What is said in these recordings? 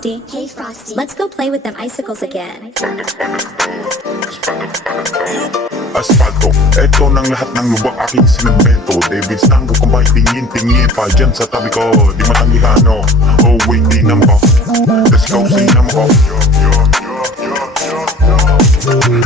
Frosty. Hey Frosty. Let's go play with them icicles again. Asfalto, eto ng lahat ng lubak aking sinabento. David Stango kung bakit tingin-tingin pa dyan sa tabi ko. Di matanggihano, oh wait di namba. Let's go say namba.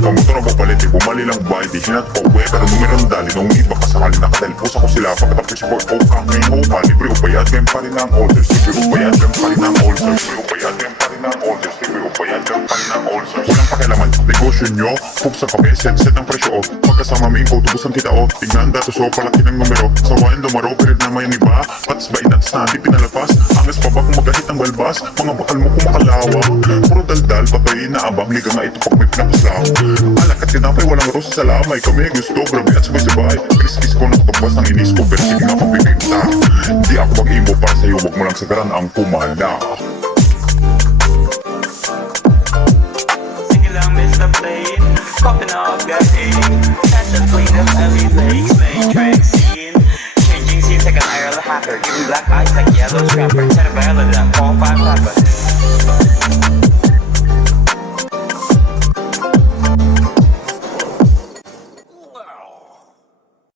Pamotor mo palit, bumali lang ba? Di hinat pa uwi, pero numerong dali. Nung iba ka sakali nakatelpos ako sila. Pagkatapos si Boy, oh kami ho pa. Libre upayat, game pa rin ang orders. Libre upayat, game pa rin ang orders. Libre upayat, game pa rin ang orders. Libre upayat, game pa rin ang orders. Walang pakialaman, negosyo nyo. Focus sa kape, set ang presyo o. Pagkasama main ko, tubusan kita o. Tingnan datos o, palaki ng numero. Sawayan lumaro, pirid na may iba. Patas ba inats na, di pinalapas. Angas pa ba kung magahit ang balbas? Mga bakal mo kung makalawa. Puro daldal, patayin na abang. Liga nga ito pag may pinapaslaw. Alak at tinapay, walang rosa sa lamay. Kami gusto, grabe at sabay-sabay. Kinis-kis ko na katapos ng inis ko, pero sige nga pagpipinta. Di ako mag-imo para sa'yo, wag mo lang sagaran ang pumala. Sige lang Mr. Plain, popping off that aim. Catch a clean of every legs, main track scene. Changing scenes like an IRL hacker. Give me black eyes like yellow scrapper. Tell a barrel of that 4-5 clapper.